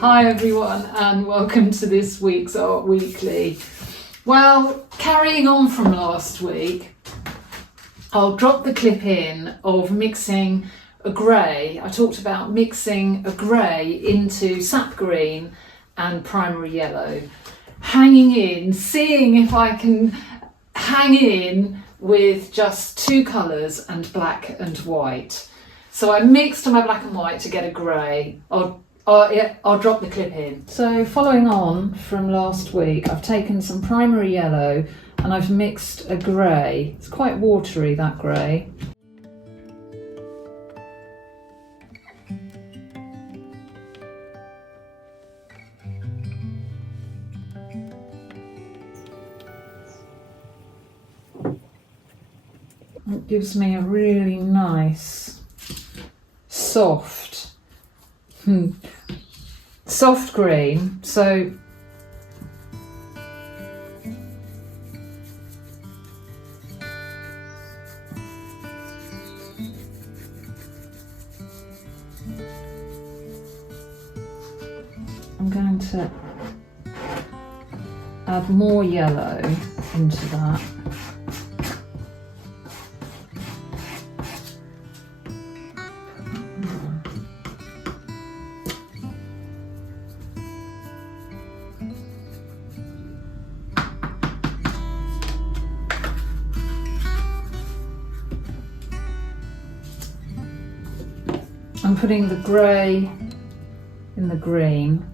Hi everyone and welcome to this week's Art Weekly. Well, carrying on from last week, I'll drop the clip in of mixing a grey. I talked about mixing a grey into sap green and primary yellow. Hanging in, seeing if I can hang in with just two colours and black and white. So I mixed my black and white to get a grey. I'll drop the clip in. So following on from last week, I've taken some primary yellow and I've mixed a grey. It's quite watery, that grey. It gives me a really nice, soft green. So I'm going to add more yellow into that. I'm putting the grey in the green.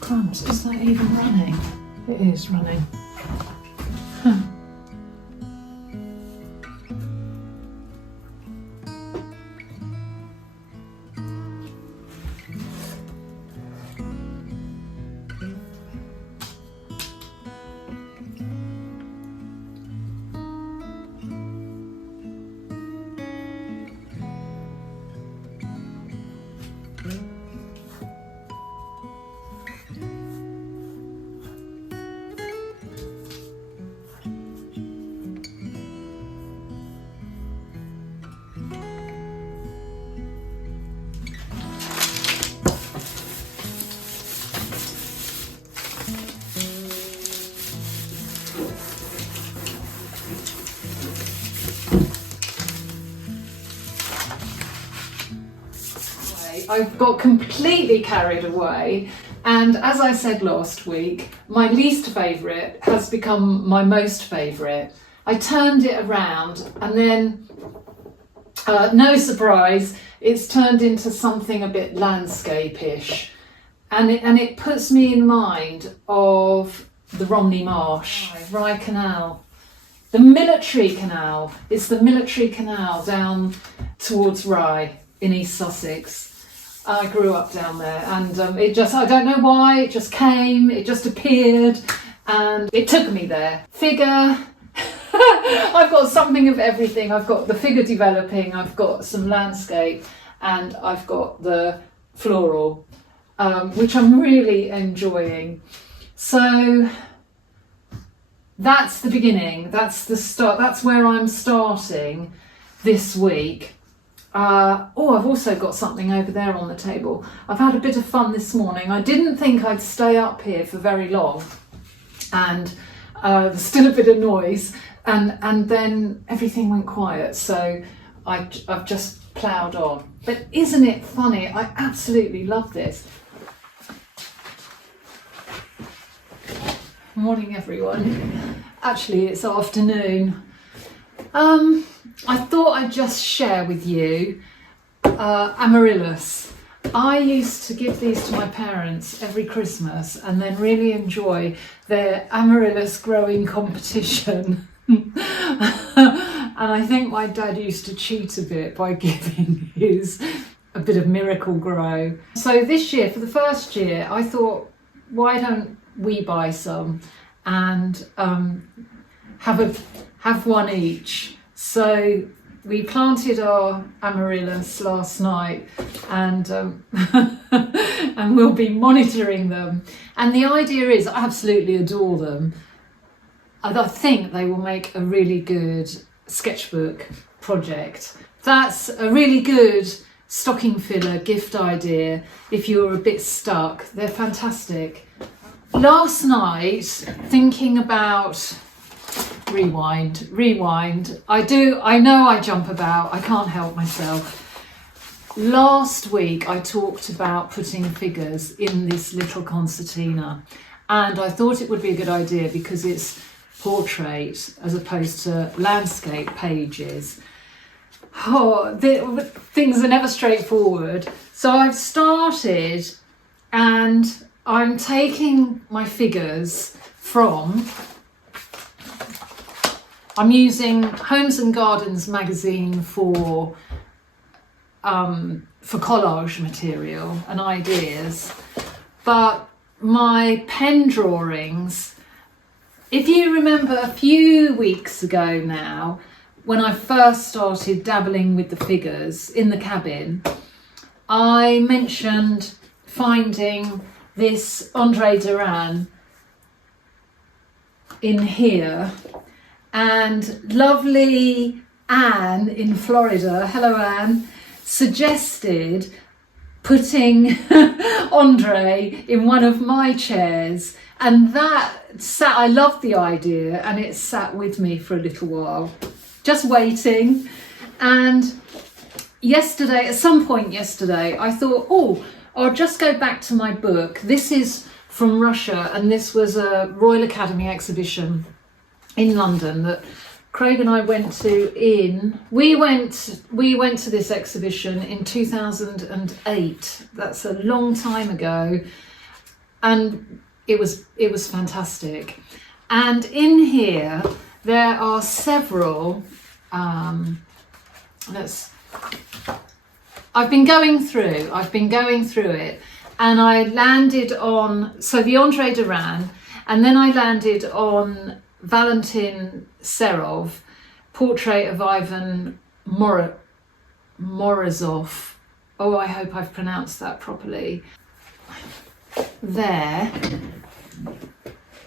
Crumbs, is that even running? It is running. Huh. I've got completely carried away, and as I said last week, my least favourite has become my most favourite. I turned it around and then, no surprise, it's turned into something a bit landscape-ish, and it puts me in mind of the Romney Marsh, Rye Canal. The military canal, it's the military canal down towards Rye in East Sussex. I grew up down there, and it just, I don't know why, it just came, it just appeared, and it took me there. Figure, I've got something of everything. I've got the figure developing, I've got some landscape, and I've got the floral, which I'm really enjoying. So that's the beginning, that's the start, that's where I'm starting this week. I've also got something over there on the table. I've had a bit of fun this morning. I didn't think I'd stay up here for very long, and there's still a bit of noise, and then everything went quiet, so I've just ploughed on. But isn't it funny? I absolutely love this. Morning everyone. Actually it's afternoon. I thought I'd just share with you Amaryllis. I used to give these to my parents every Christmas and then really enjoy their amaryllis growing competition. And I think my dad used to cheat a bit by giving his a bit of Miracle Grow. So this year, for the first year, I thought, why don't we buy some and have one each? So we planted our amaryllis last night, and and we'll be monitoring them. And the idea is, I absolutely adore them. I think they will make a really good sketchbook project. That's a really good stocking filler gift idea if you're a bit stuck. They're fantastic. Last night, thinking about rewind. I know I jump about, I can't help myself. Last week I talked about putting figures in this little concertina, and I thought it would be a good idea because it's portrait as opposed to landscape pages. Things are never straightforward. So I've started, and I'm taking my figures from, I'm using Homes and Gardens magazine for collage material and ideas, but my pen drawings, if you remember a few weeks ago now, when I first started dabbling with the figures in the cabin, I mentioned finding this Andre Duran in here, and lovely Anne in Florida, hello Anne, suggested putting Andre in one of my chairs, and I loved the idea, and it sat with me for a little while, just waiting. And yesterday, at some point yesterday, I thought, oh, I'll just go back to my book. This is from Russia, and this was a Royal Academy exhibition in London that Craig and I went to. We went to this exhibition in 2008. That's a long time ago, and it was fantastic. And in here there are several. I've been going through it, and I landed on the Andre Duran, and then I landed on Valentin Serov, Portrait of Ivan Morozov. Oh, I hope I've pronounced that properly. There,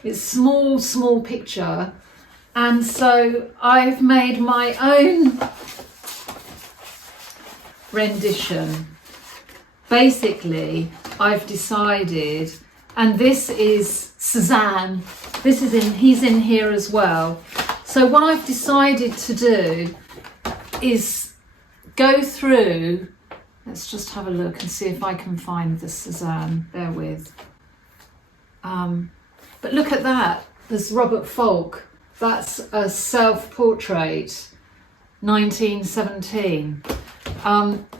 it's small picture, and so I've made my own rendition. Basically, I've decided, and this is Cezanne. He's in here as well. So what I've decided to do is go through, let's just have a look and see if I can find the Cezanne, bear with. But look at that, there's Robert Falk. That's a self-portrait, 1917.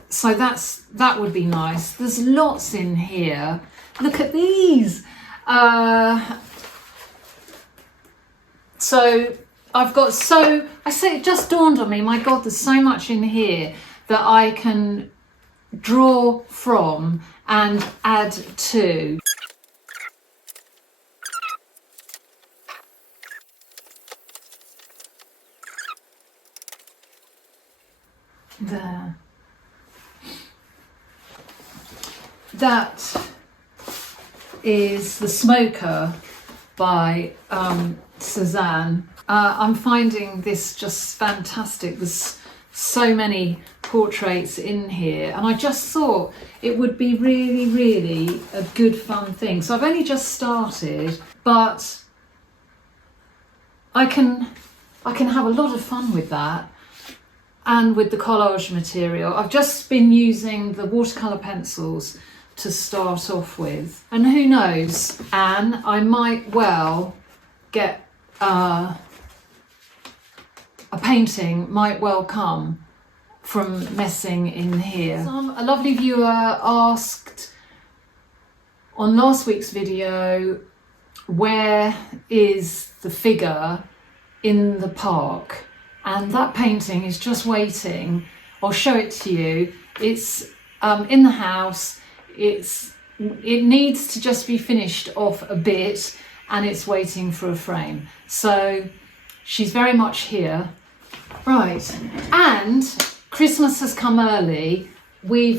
So that would be nice. There's lots in here. Look at these. So I've got, it just dawned on me, my God, there's so much in here that I can draw from and add to. There. That is The Smoker by Cezanne. I'm finding this just fantastic. There's so many portraits in here, and I just thought it would be really, really a good fun thing. So I've only just started, but I can have a lot of fun with that. And with the collage material, I've just been using the watercolour pencils to start off with. And who knows, Anne, I might well get a painting might well come from messing in here. A lovely viewer asked on last week's video, where is the figure in the park? And that painting is just waiting. I'll show it to you. It's in the house. It needs to just be finished off a bit, and it's waiting for a frame. So she's very much here. Right, and Christmas has come early. We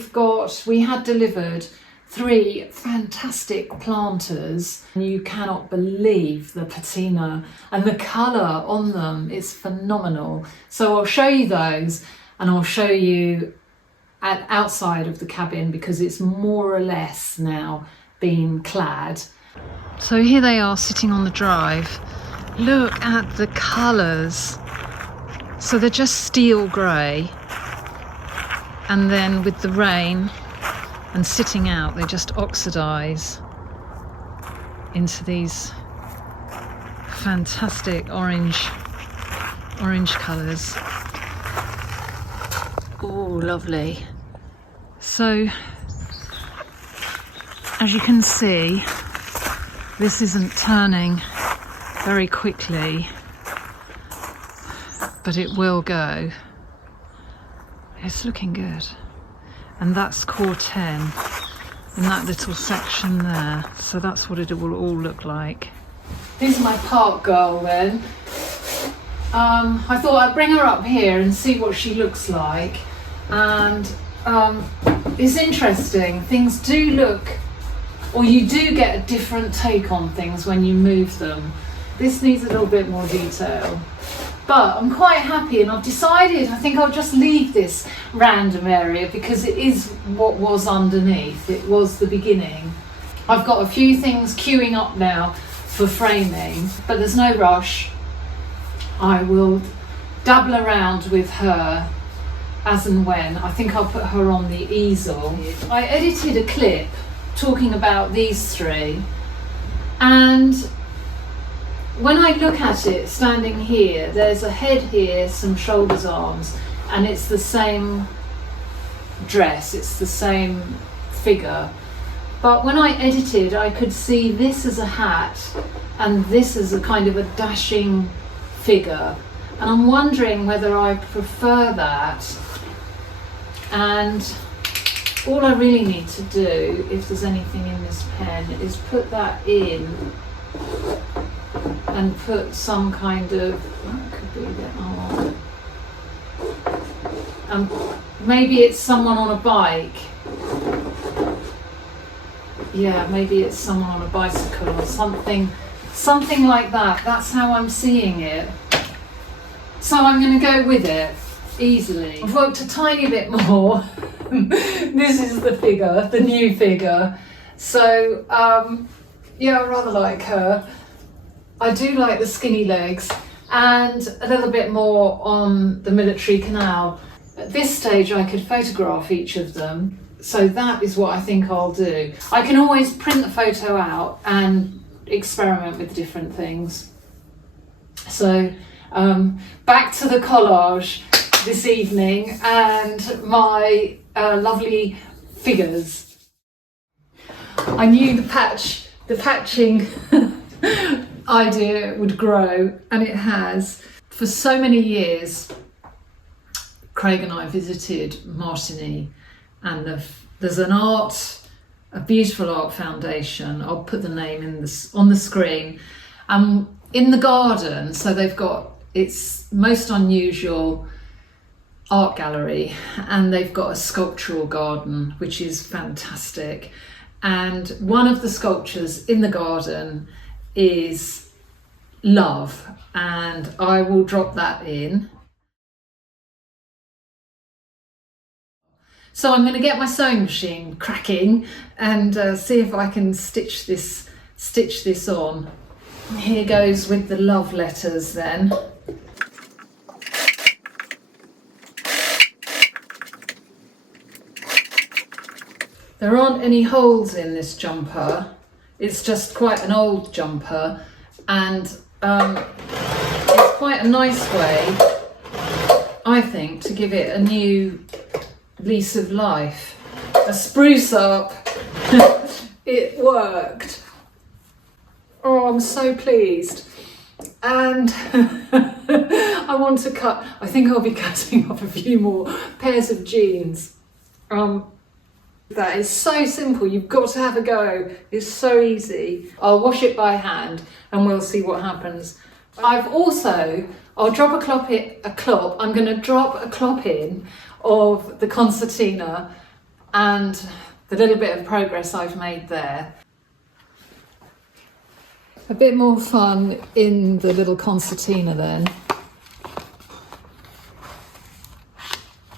had delivered 3 fantastic planters. You cannot believe the patina and the colour on them. It's phenomenal. So I'll show you those, and I'll show you outside of the cabin because it's more or less now been clad. So here they are sitting on the drive. Look at the colours. So they're just steel grey, and then with the rain and sitting out, they just oxidise into these fantastic orange colours. Oh, lovely. So, as you can see, this isn't turning very quickly, but it will go. It's looking good. And that's core 10 in that little section there. So that's what it will all look like. Here's my park girl then. I thought I'd bring her up here and see what she looks like. And it's interesting. Things do look, or you do get a different take on things when you move them. This needs a little bit more detail. But I'm quite happy, and I've decided I think I'll just leave this random area because it is what was underneath. It was the beginning. I've got a few things queuing up now for framing, but there's no rush. I will dabble around with her as and when. I think I'll put her on the easel. I edited a clip talking about these 3, and when I look at it standing here, there's a head here, some shoulders, arms, and it's the same dress, it's the same figure. But when I edited, I could see this as a hat and this as a kind of a dashing figure. And I'm wondering whether I prefer that. And all I really need to do, if there's anything in this pen, is put that in and put some kind of, that could be a bit odd. Maybe it's someone on a bike. Yeah, maybe it's someone on a bicycle or something like that. That's how I'm seeing it. So I'm going to go with it easily. I've worked a tiny bit more. This is the figure, the new figure. So yeah, I rather like her. I do like the skinny legs, and a little bit more on the military canal. At this stage I could photograph each of them, so that is what I think I'll do. I can always print the photo out and experiment with different things. So back to the collage this evening and my lovely figures. I knew the patching idea would grow, and it has. For so many years, Craig and I visited Martigny, and there's a beautiful art foundation. I'll put the name on the screen. In the garden, so they've got, it's most unusual art gallery, and they've got a sculptural garden, which is fantastic. And one of the sculptures in the garden is love, and I will drop that in. So I'm going to get my sewing machine cracking and see if I can stitch this on. Here goes with the love letters then. There aren't any holes in this jumper. It's just quite an old jumper, and it's quite a nice way. I I think, to give it a new lease of life, a spruce up. It worked. Oh, I'm so pleased. And I want to cut, I think I'll be cutting off a few more pairs of jeans. That is so simple, you've got to have a go. It's so easy. I'll wash it by hand and we'll see what happens. I'll drop I'm going to drop a clop in of the concertina and the little bit of progress I've made there. A bit more fun in the little concertina then.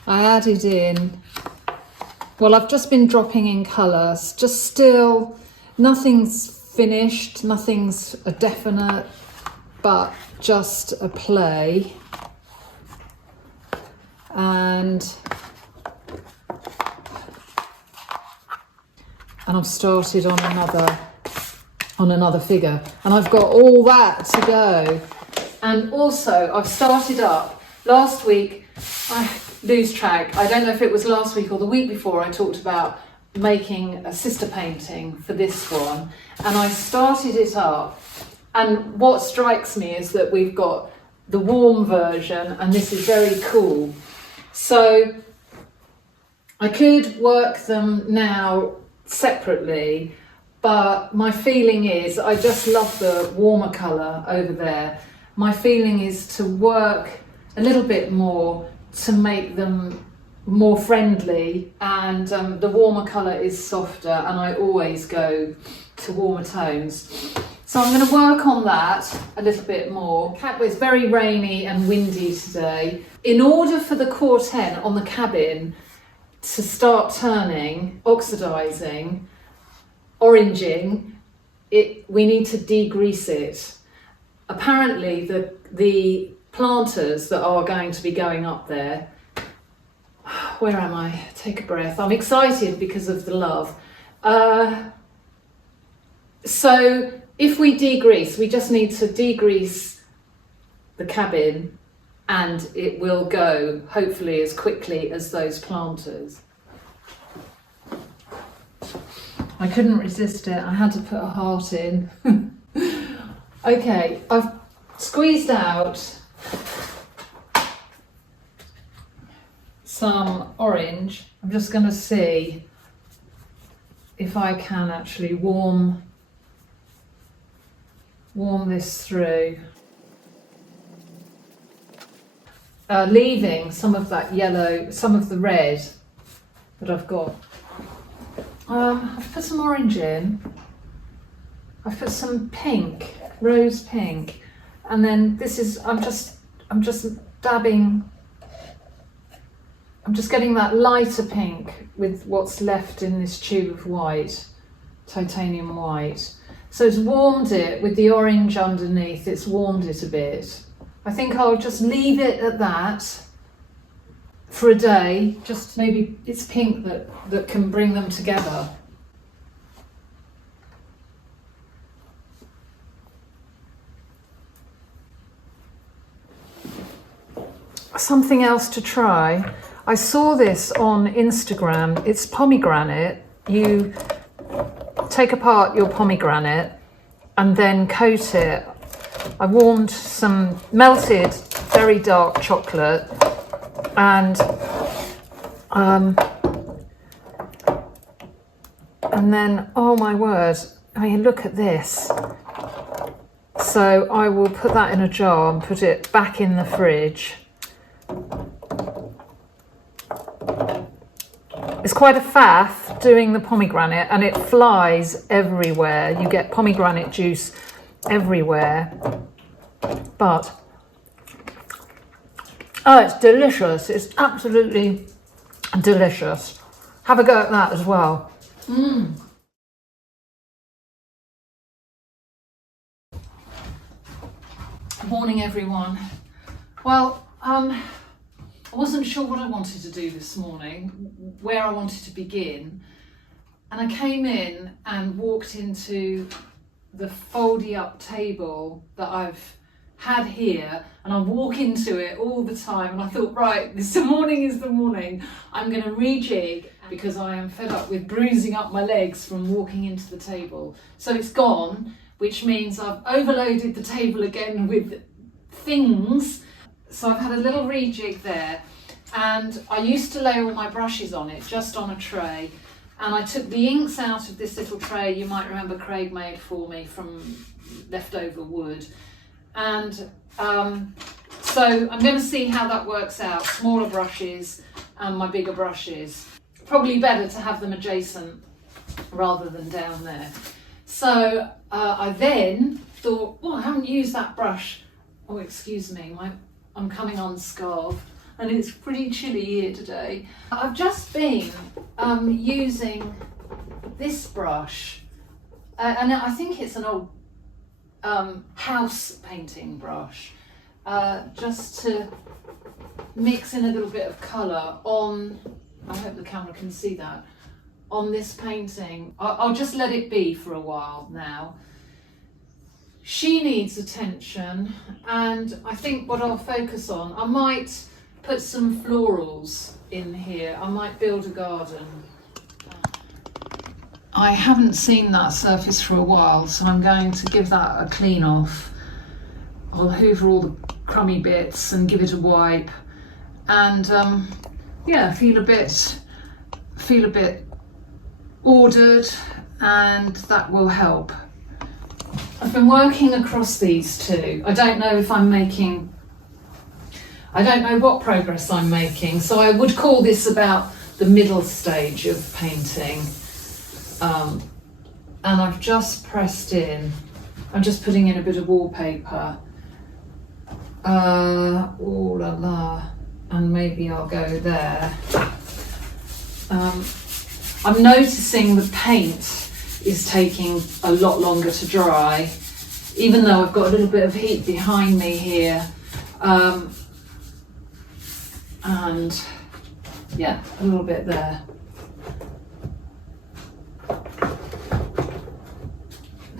I added in, well, I've just been dropping in colours, just still, nothing's finished, nothing's a definite, but just a play. And I've started on another figure, and I've got all that to go. And also I've started up last week, I lose track, I don't know if it was last week or the week before, I talked about making a sister painting for this one, and I started it up, and what strikes me is that we've got the warm version and this is very cool. So I could work them now separately, but my feeling is, I just love the warmer colour over there. My feeling is to work a little bit more to make them more friendly, and the warmer colour is softer, and I always go to warmer tones. So I'm going to work on that a little bit more. It's very rainy and windy today. In order for the Core-10 on the cabin to start turning, oxidising, oranging, we need to degrease it. Apparently the planters that are going to be going up there, where am I? Take a breath. I'm excited because of the love. So if we degrease, we just need to degrease the cabin and it will go hopefully as quickly as those planters. I couldn't resist it, I had to put a heart in. Okay, I've squeezed out some orange. I'm just going to see if I can actually warm this through, leaving some of that yellow, some of the red that I've got. I've put some orange in, I've put some pink, rose pink, and then this is, I'm just dabbing, I'm just getting that lighter pink with what's left in this tube of white, titanium white. So it's warmed it with the orange underneath, it's warmed it a bit. I think I'll just leave it at that for a day, just maybe it's pink that can bring them together. Something else to try. I saw this on Instagram, it's pomegranate. You take apart your pomegranate and then coat it. I warmed some melted very dark chocolate and then, oh my word, I mean, look at this. So I will put that in a jar and put it back in the fridge. It's quite a faff doing the pomegranate and it flies everywhere. You get pomegranate juice everywhere. But, oh, it's delicious. It's absolutely delicious. Have a go at that as well. Morning, everyone. Well, I wasn't sure what I wanted to do this morning, where I wanted to begin, and I came in and walked into the foldy up table that I've had here, and I walk into it all the time, and I thought, right, this morning is the morning. I'm going to rejig because I am fed up with bruising up my legs from walking into the table. So it's gone, which means I've overloaded the table again with things. So I've had a little rejig there, and I used to lay all my brushes on it, just on a tray, and I took the inks out of this little tray you might remember Craig made for me from leftover wood. And so I'm going to see how that works out, smaller brushes and my bigger brushes. Probably better to have them adjacent rather than down there. So I then thought, well, I haven't used that brush. Oh, excuse me, I'm coming unscarved and it's pretty chilly here today. I've just been using this brush, and I think it's an old house painting brush, just to mix in a little bit of colour on, I hope the camera can see that, on this painting. I'll just let it be for a while now. She needs attention, and I think what I'll focus on, I might put some florals in here. I might build a garden. I haven't seen that surface for a while, so I'm going to give that a clean off. I'll hoover all the crummy bits and give it a wipe, and yeah, feel a bit ordered, and that will help. I've been working across these two. I don't know what progress I'm making, so I would call this about the middle stage of painting. And I've just pressed in, I'm just putting in a bit of wallpaper. Oh la la, and maybe I'll go there. I'm noticing the paint is taking a lot longer to dry, even though I've got a little bit of heat behind me here. And yeah, a little bit there.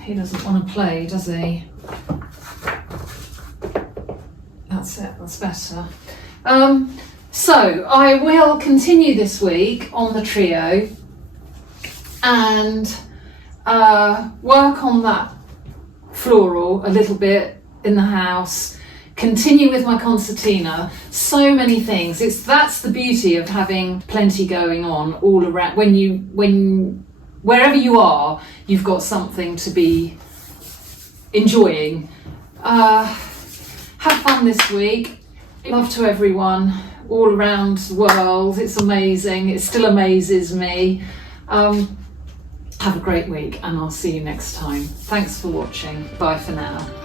He doesn't want to play, does he? That's it, that's better. So I will continue this week on the trio and work on that floral a little bit in the house, continue with my concertina. So many things. That's the beauty of having plenty going on all around. Wherever you are, you've got something to be enjoying. Have fun this week. Love to everyone all around the world. It's amazing. It still amazes me. Have a great week, and I'll see you next time. Thanks for watching. Bye for now.